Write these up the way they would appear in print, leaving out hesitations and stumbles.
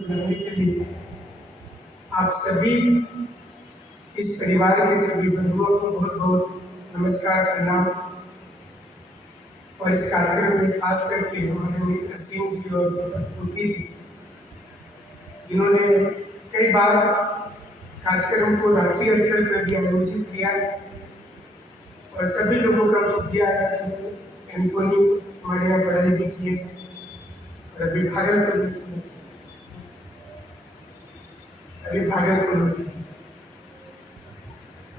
बनाने के लिए आप सभी इस परिवार के सभी बंधुओं को बहुत बहुत नमस्कार प्रणाम। और इस कार्यक्रम में खास करके हमारे मित्र असीम जी और पूती जी, जिन्होंने कई बार कार्यक्रम को राष्ट्रीय स्तर पर भी आयोजित किया है, और सभी लोगों का शुक्रिया अदा करेंगे। एंटोनी हमारे यहाँ पढ़ाई भी की है और अभी भागलपुर में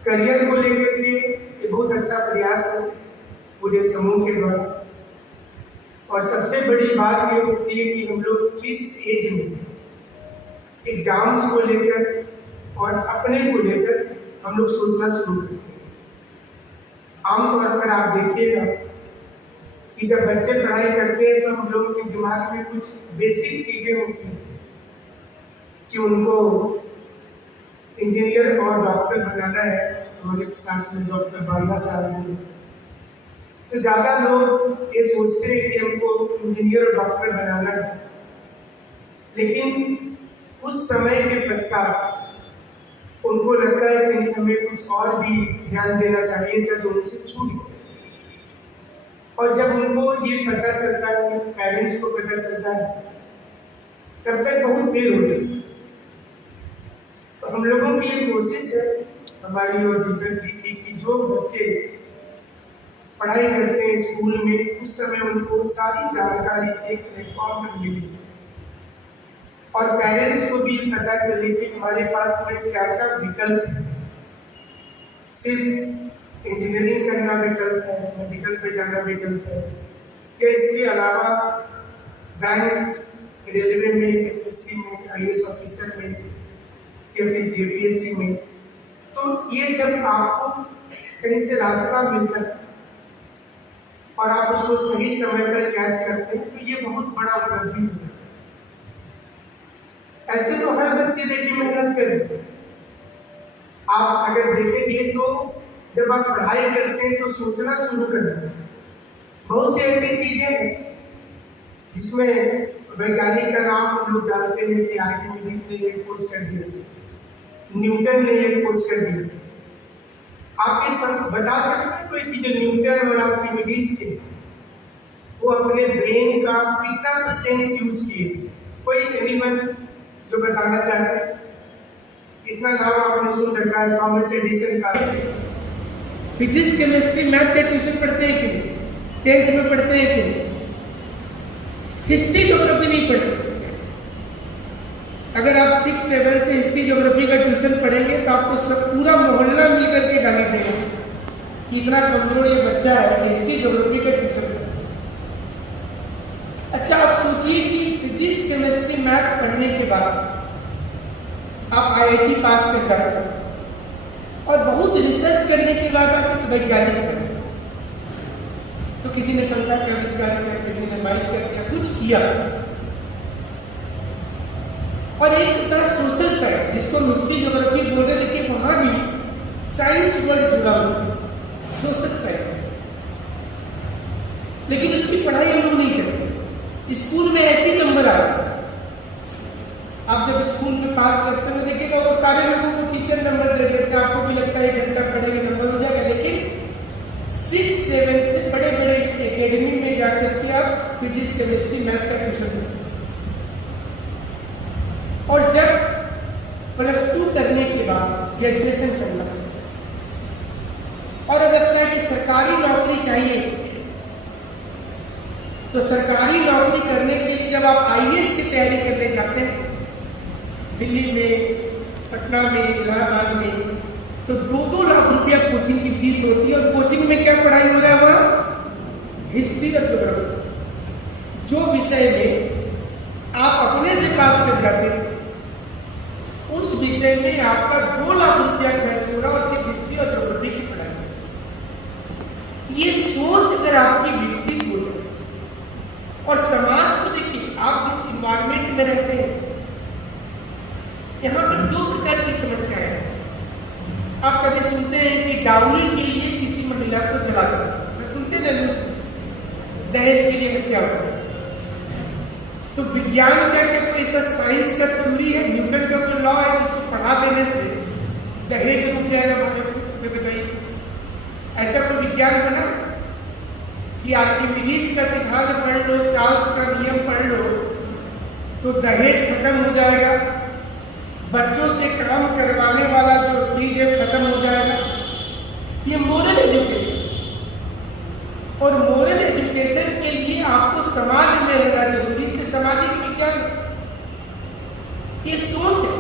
करियर को लेकर के ये बहुत अच्छा प्रयास है पूरे समूह के द्वारा। और सबसे बड़ी बात ये होती है कि हम लोग किस एज में एग्जाम्स को लेकर और अपने को लेकर हम लोग सोचना शुरू करते हैं। आमतौर पर आप देखिएगा कि जब बच्चे पढ़ाई करते हैं तो हम लोगों के दिमाग में कुछ बेसिक चीज़ें होती हैं कि उनको इंजीनियर और डॉक्टर बनाना है। हमारे साथ में डॉक्टर बांदा साहब हैं, तो ज़्यादा लोग ये सोचते हैं कि हमको इंजीनियर और डॉक्टर बनाना है, लेकिन उस समय के पश्चात उनको लगता है कि हमें कुछ और भी ध्यान देना चाहिए था जो उनसे छूट गया। और जब उनको ये पता चलता है, पेरेंट्स को पता चलता है, तब तक बहुत देर हो जाती है। तो हम लोगों की ये कोशिश है, हमारी और दीपक जी की, कि जो बच्चे पढ़ाई करते हैं स्कूल में, उस समय उनको सारी जानकारी एक प्लेटफॉर्म पर मिली और पेरेंट्स को भी पता चले कि हमारे पास में क्या क्या विकल्प है। सिर्फ इंजीनियरिंग करना विकल्प है, मेडिकल पे जाना विकल्प है, या इसके अलावा बैंक, रेलवे में, एसएससी में, आईएएस ऑफिसर में, या फिर जेपीएससी में। तो ये जब आपको कहीं से रास्ता मिलता है और आप उसको सही समय पर कैच करते हैं, तो ये बहुत बड़ा उपलब्धि होता है। ऐसे तो हर बच्चे देखिए मेहनत करें। आप अगर देखेंगे तो जब आप पढ़ाई करते हैं तो सोचना शुरू करना है। बहुत सी ऐसी चीजें हैं जिसमें वैज्ञानिक का नाम हम लोग जानते हैं कि आर्किमिडीज ने ये खोज कर दिया, न्यूटन ने ये खोज कर दिया। आप ये सब बता सकते हैं कोई कि जो न्यूटन और आर्किमिडीज थे वो अपने ब्रेन का कितना % यूज किए? कोई एनिमल जो बताना चाहते हैं? इतना नाम आपने सुन रखा है थॉमस एडिसन का। फिजिक्स, केमिस्ट्री, मैथ के ट्यूशन पढ़ते हैं कि नहीं? 10th में पढ़ते हैं कि नहीं? हिस्ट्री ज्योग्राफी नहीं पढ़ते। अगर आप 6-7 से हिस्ट्री ज्योग्राफी का ट्यूशन पढ़ेंगे तो आपको सब पूरा मोहल्ला मिलकर के गाली देगा कि इतना कमजोर ये बच्चा है कि हिस्ट्री ज्योग्राफी का ट्यूशन पढ़े। अच्छा, आप सोचिए कि फिजिक्स, केमिस्ट्री, मैथ पढ़ने के बाद आप आईआईटी पास कर जाते हैं और बहुत रिसर्च करने के बाद आप एक वैज्ञानिक बने। तो किसी ने पंखा का आविष्कार किया, किसी ने माइक का किया, कुछ किया। और एक होता है सोशल साइंस, जिसको हम हिस्ट्री ज्योग्राफी बोल रहे, लेकिन वहां भी साइंस वर्ड जुड़ा हुआ है, सोशल साइंस। लेकिन उसकी पढ़ाई हम लोग नहीं करते। स्कूल में ऐसे ही नंबर आ रहे। आप जब स्कूल में पास करते हुए देखिएगा वो सारे लोगों को टीचर नंबर दे देते हैं। आपको भी लगता है 1 घंटा पढ़ेंगे नंबर हो जाएगा, लेकिन 6-7 से बड़े बड़े एकेडमी में जाकर के आप फिजिक्स, केमिस्ट्री, मैथ का ट्यूशन देते। और जब +2 करने के बाद ग्रेजुएशन करना और अगर लगता है कि सरकारी नौकरी चाहिए, तो सरकारी नौकरी करने के लिए जब आप आईएएस की तैयारी करने जाते हैं दिल्ली में, पटना में, इलाहाबाद में, तो 2-2 लाख रुपया कोचिंग की फीस होती है। और कोचिंग में क्या पढ़ाई हो रहा है वहाँ? हिस्ट्री और ज्योग्राफी। जो विषय में आप अपने से पास कर जाते हैं उस विषय में आपका 2 लाख रुपया खर्च हो रहा और सिर्फ हिस्ट्री और ज्योग्राफी की पढ़ाई। ये सोच अगर आपकी विकसित हो जाए, और समाज को देखिए, आप जिस इन्वायरमेंट में रहते हैं यहाँ पर 2 प्रकार की समस्याएं हैं। आप कभी सुनते हैं कि डाउरी के लिए किसी महिला को जला देते, सुनते हैं न्यूज़, दहेज के लिए हत्या होती है। तो विज्ञान क्या कोई ऐसा साइंस का जाएगा भाई? तुम्हें बताइए, ऐसा कोई विज्ञान बना कि आर्किमिडीज का सिद्धांत पढ़ लो, चार्ल्स का नियम पढ़ लो तो दहेज खत्म हो जाएगा, बच्चों से काम करवाने वाला जो चीज है खत्म हो जाएगा। ये मोरल एजुकेशन, और मोरल एजुकेशन के लिए आपको समाज में रहना जरूरी है। सामाजिक विज्ञान ये सोच है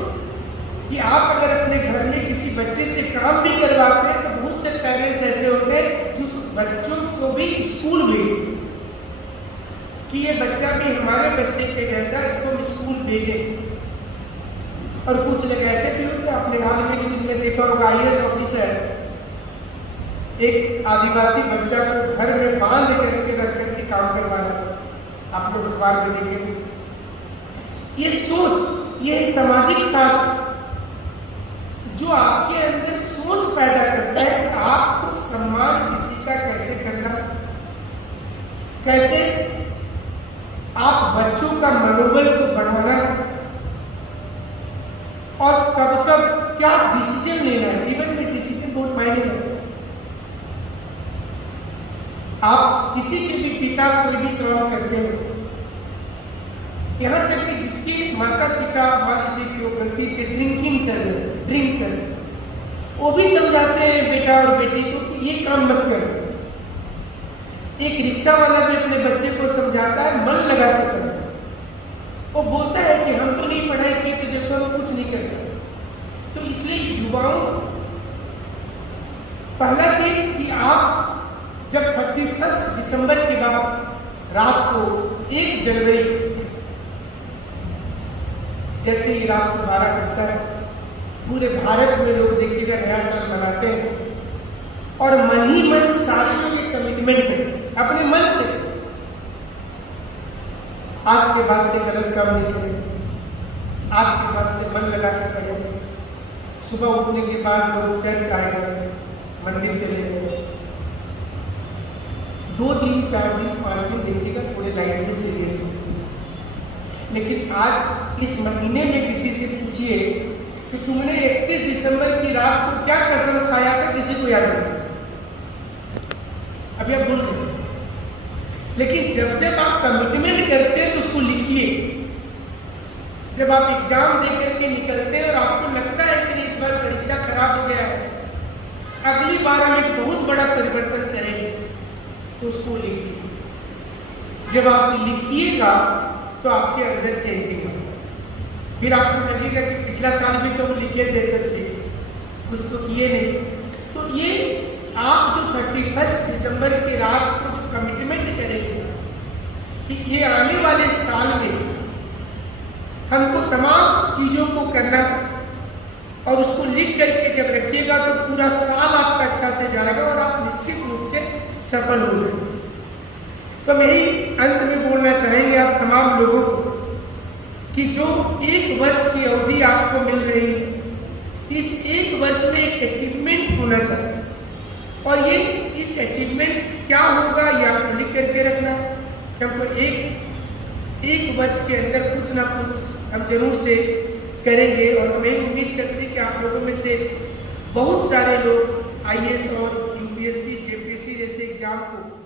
कि आप अगर अपने घर में किसी बच्चे से काम भी करवाते हैं तो बहुत से पेरेंट्स ऐसे होते हैं जो बच्चों को भी स्कूल भेजते हैं कि ये बच्चा भी हमारे बच्चे के जैसा, इसको हम स्कूल भेजें। और कुछ लोग ऐसे भी होते हैं, आपने हाल में न्यूज में देखा होगा, IAS ऑफिसर एक आदिवासी बच्चा को घर में बांध करके रख करके काम करवा रहा था, आप लोग अखबार में देखेंगे। ये सोच, ये सामाजिक शास्त्र जो आपके अंदर सोच पैदा करता है कि आपको सम्मान किसी का कैसे करना, कैसे आप बच्चों का मनोबल को बढ़ाना, और कब कब क्या डिसीजन लेना है। जीवन में डिसीजन बहुत मायने करता है। आप किसी के भी पिता कोई भी काम करते हो, यहाँ तक कि जिसके माता पिता मान लीजिए कि वो गलती से ड्रिंक कर रहे, वो भी समझाते हैं बेटा और बेटी को कि ये काम मत करो। एक रिक्शा वाला भी अपने बच्चे को समझाता है, मन लगा कर करना। वो बोलता है कि हम तो नहीं पढ़ाई किए तो देखो हम कुछ नहीं करते। तो इसलिए युवाओं, पहला चीज कि आप जब 31 दिसंबर के बाद रात को 1 जनवरी, जैसे ही रात को 12 बजता है, पूरे भारत में लोग देखिएगा नया साल मनाते हैं, और मन ही मन सारे लोग एक कमिटमेंट करें अपने मन से, आज के बाद से गलत काम नहीं करेंगे, आज के बाद से मन लगा के पढ़ेंगे, सुबह उठने के बाद लोग चर्च आएंगे, मंदिर चलेंगे, 2 दिन 4 दिन 5 दिन देखिएगा थोड़े लाइट में सीरियस होते। लेकिन आज इस महीने में किसी से पूछिए कि तुमने 31 दिसंबर की रात को क्या कसम खाया था, किसी को याद नहीं। अभी आप भूल गए। लेकिन जब जब आप कमिटमेंट करते हैं तो उसको लिखिए। जब आप एग्जाम दे करके निकलते हैं और आपको लगता है कि इस बार परीक्षा खराब हो गया है, अगली बार हम एक बहुत बड़ा परिवर्तन करेंगे, तो उसको लिखिए। जब आप लिखिएगा तो आपके अंदर चेंजिंग होगा। फिर आपको लगेगा कि पिछला साल भी तो लिखे थे सब चीज, कुछ तो किए नहीं। तो ये आप जो 31 दिसंबर की रात को जो कमिटमेंट करेंगे कि ये आने वाले साल में हमको तमाम चीज़ों को करना, और उसको लिख करके जब रखिएगा तो पूरा साल आपका अच्छा से जाएगा और आप निश्चित रूप से सफल हो जाएंगे। तो मेरी अंत में बोलना चाहेंगे आप तमाम लोगों को कि जो 1 वर्ष की अवधि आपको मिल रही है, इस 1 वर्ष में एक अचीवमेंट होना चाहिए, और ये इस अचीवमेंट क्या होगा ये आपको लिख करके रखना। हमको एक वर्ष के अंदर कुछ ना कुछ हम जरूर से करेंगे, और हमें उम्मीद करते हैं कि आप लोगों में से बहुत सारे लोग IAS और UPSC JPSC जैसे एग्जाम को